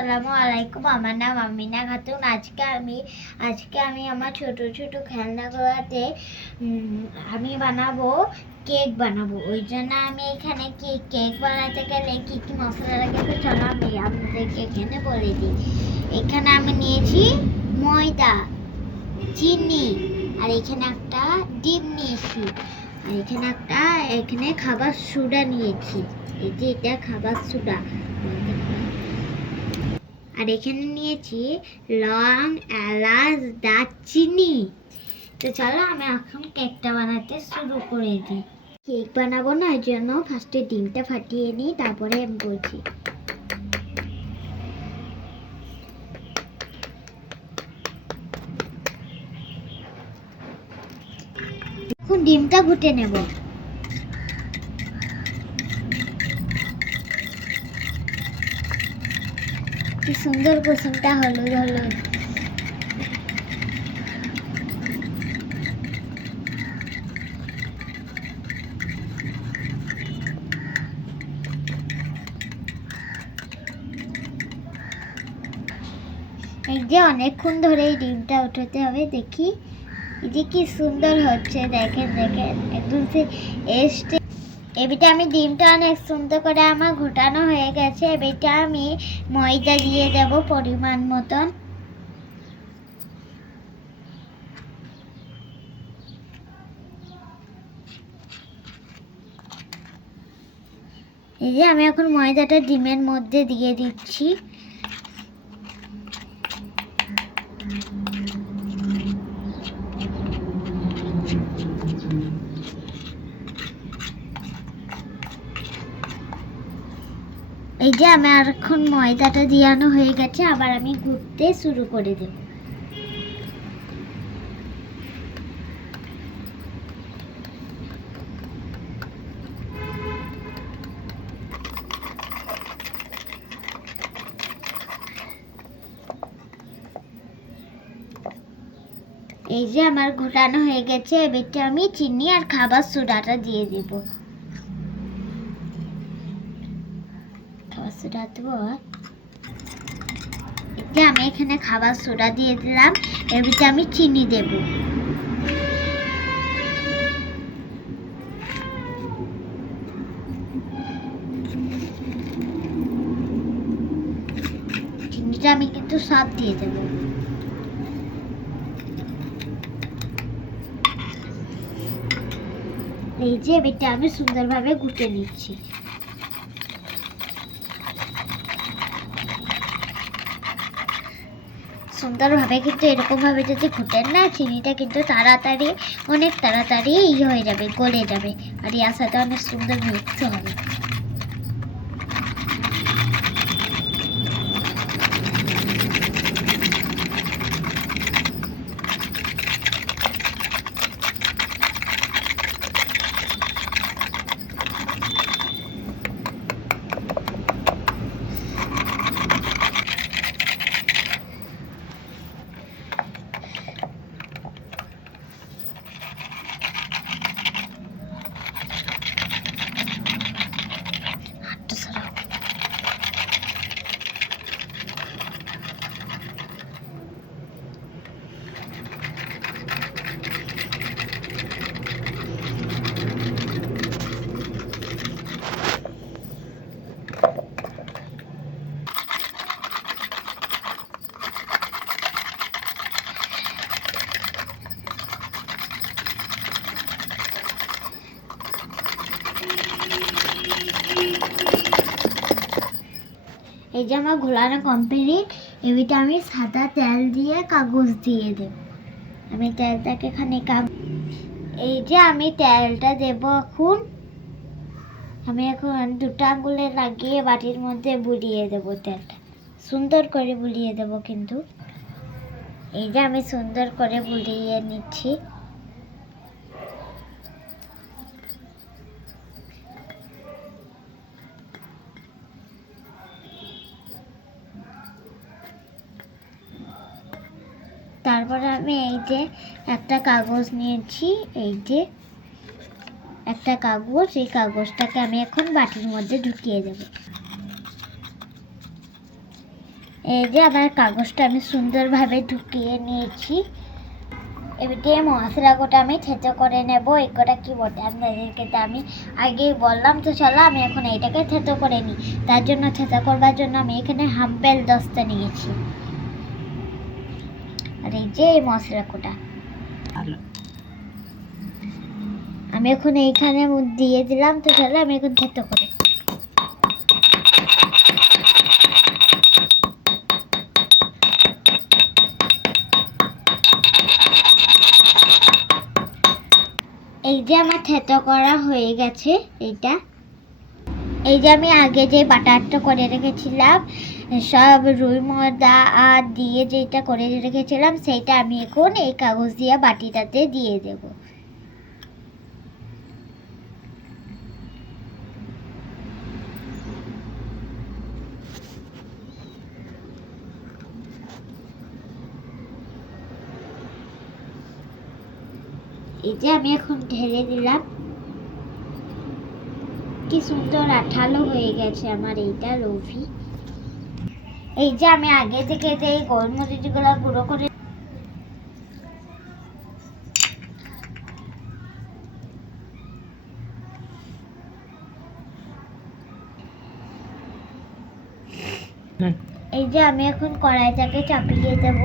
আসসালামু আলাইকুম। আমার নাম আমিনা খাতুন। আজকে আমি আমার ছোট ছোট খেলনাগুলোতে আমি বানাবো কেক বানাবো। ওই জন্য আমি এখানে কেক বানাতে গেলে কি কি মশলা লাগে তো চলো আমি আপনাদেরকে এখানে বলে দিই। এখানে আমি নিয়েছি ময়দা, চিনি, আর এখানে একটা ডিম নিয়েছি, আর এখানে খাবার সোডা নিয়েছি। এই যে এটা খাবার সোডা। আর এখানে নিয়েছি লং, এলাচ, দারচিনি। তো চলো আমি এখন কেকটা বানাতে শুরু করে দিই। কেক বানাবো না, এর জন্য ফার্স্টে ডিমটা ফাটিয়ে নিই, তারপরে আমি বলছি। এখন ডিমটা ঘুটে নেব। কি সুন্দর কুসুমটা হলুদ হলুদ। এই যে অনেকক্ষণ ধরে এই ডিমটা উঠাতে হবে। দেখি এই যে কি সুন্দর হচ্ছে, দেখেন দেখেন একদম এবিটা আমি ডিমটা অনেক সুন্দর করে আমার ঘোটানো হয়ে গেছে। এবিটা আমি ময়দা দিয়ে দেব পরিমাণ মতন। এই যে আমি এখন ময়দাটা ডিমের মধ্যে দিয়ে দিচ্ছি। এই যে আমার এখন ময়দাটা দিয়ানো হয়ে গেছে, আবার আমি ঘুরতে শুরু করে দেব। এই যে আমার ঘোটানো হয়ে গেছে, এবারটা আমি চিনি আর খাবার সোডাটা দিয়ে দেব। খাবার সোডা দেবো। যে আমি এখানে খাবার সোডা দিয়ে দিলাম, এবারটা আমি চিনি দেব। চিনিটা আমি কিন্তু সব দিয়ে দেব। এই যে এটা আমি সুন্দরভাবে ঘুটে নিচ্ছি। সুন্দরভাবে কিন্তু এরকম ভাবে যদি ঘুটেন না, চিনিটা কিন্তু অনেক তাড়াতাড়ি হয়ে যাবে, গলে যাবে, আর ইয়ার সাথে অনেক সুন্দর মিক্স হবে। এই যে আমার ঘোলানো কমপ্লিট। এবিটা আমি সাদা তেল দিয়ে কাগজ দিয়ে দেব। আমি তেলটাকে এখানে এই যে আমি তেলটা দেব। আমি এখন দুটো আঙ্গুলে লাগিয়ে বাটির মধ্যে বুলিয়ে দেব তেলটা। সুন্দর করে বুলিয়ে দেব কিন্তু। এই যে আমি সুন্দর করে বুলিয়ে নিচ্ছি। তারপরে আমি এই যে একটা কাগজ নিয়েছি, এই যে একটা কাগজ, এই কাগজটাকে আমি এখন বাটির মধ্যে ঢুকিয়ে দেব। এই যে আমার কাগজটা আমি সুন্দরভাবে ঢুকিয়ে নিয়েছি। এবারে মশলা কোটা আমি থেতো করে নেব। এই কটা কি বলতে আপনাদেরকে তো আমি আগেই বললাম। তো চলো আমি এখন এইটাকে থেতো করে নিই। তার জন্য থেতো করবার জন্য আমি এখানে হাম্পেল দস্তা নিয়েছি। আর এই যে এই মশলা কোটা আমি এখন এইখানে দিয়ে দিলাম। তো চলো আমি এখন থেতো করি। এই যে আমার থেতো করা হয়ে গেছে। এইটা এই যে আমি আগে যে বাটারটা করে রেখেছিলাম, সব রুই ময়দা আর দিয়ে যেটা করে রেখেছিলাম, সেইটা আমি এখন এই কাগজ দিয়ে বাটিটাতে দিয়ে দেব। এই যে আমি এখন ঢেলে দিলাম। কি সুন্দর আঠালো হয়ে গেছে আমার এইটা রফি। এই যে আমি আগে থেকে যে গোলমরিচগুলো গুঁড়ো করে এই যে আমি এখন কড়াইটাকে চাপিয়ে দেব।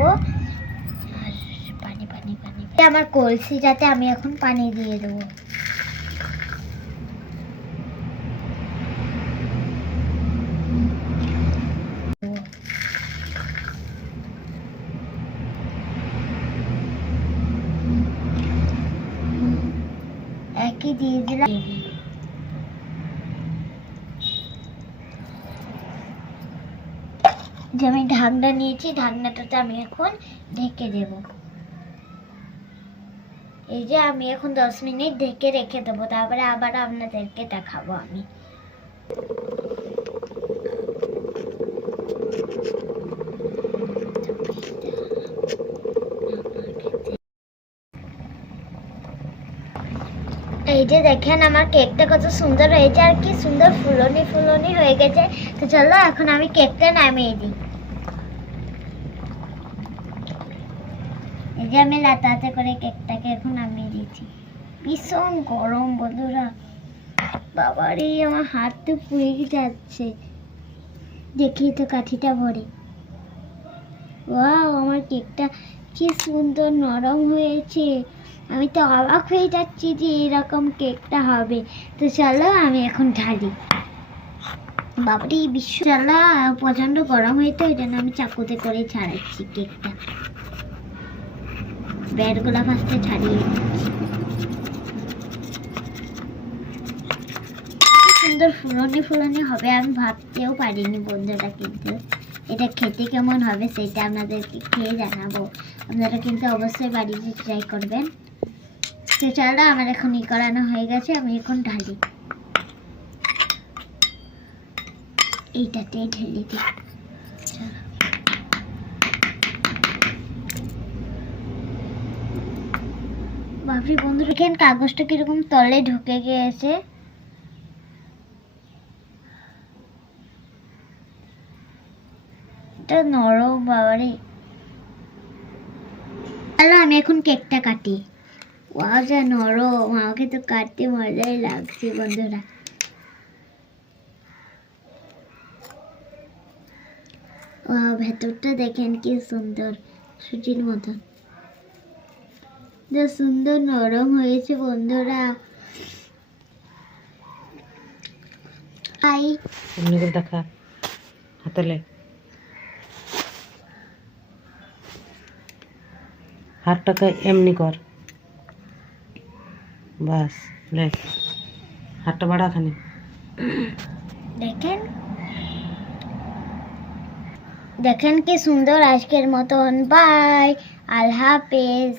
পানি পানি পানি আমার কলসিটাতে আমি এখন পানি দিয়ে দেবো। একই দিয়ে দিলাম। যে আমি ঢাকনা নিয়েছি, ঢাকনাটাতে আমি এখন ঢেকে দেব। এই যে আমি এখন 10 মিনিট ঢেকে রেখে দেবো, তারপরে আবার আপনাদেরকে দেখাবো আমি। এই যে দেখেন আমার কেকটা কত সুন্দর হয়েছে, আর কি সুন্দর ফুলনি ফুলনি হয়ে গেছে। তো চলো এখন আমি কেকটা নামিয়ে দিই। এই যে আমি লাতাতে করে কেকটাকে এখন নামিয়ে দিয়েছি। ভীষণ গরম বন্ধুরা, বাবারে আমার হাত তো পুড়ে যাচ্ছে। দেখি তো কাঠিটা ভরে। ওয়াও, আমার কেকটা কি সুন্দর নরম হয়েছে। আমি তো অবাক হয়ে যাচ্ছি যে এরকম কেকটা হবে। তো চলো আমি এখন ঢালি। বাবারে বিশ্ব চালা প্রচন্ড গরম হয়েছে, ওই জন্য আমি চাকুতে করে ছাড়াচ্ছি কেকটা। ব্যাটগুলা ফার্স্টে ছাড়িয়ে নিচ্ছি। সুন্দর ফুলনি ফুলনি হবে আমি ভাবতেও পারিনি বন্ধুরা। কিন্তু এটা খেতে কেমন হবে সেটা আপনাদেরকে খেয়ে জানাবো। আপনারা কিন্তু অবশ্যই বাড়িতে ট্রাই করবেন। তো চলো আমার এখন করানো হয়ে গেছে, আমি এখন ঢালি। এইটাতেই ঢেলে দিই। বাপরে বন্ধুরা, দেখেন কাগজটা কিরকম তলে ঢুকে গিয়েছে। এটা নরম বাবারে। চলো আমি এখন কেকটা কাটি। ওয়াও যা নরম, আমাকে তো কাটতে মজাই লাগছে বন্ধুরা। ওয়াও, ভেতরটা দেখেন কি সুন্দর, সুজির মতন। সুন্দর নরম হয়েছে বন্ধুরা। দেখা হাতলে হাতটাকে এমনি কর, বাস লে হাতটা বাড়া খানি। দেখেন দেখেন কি সুন্দর। আজকের মতন বাই, আল্লাহ হাফেজ।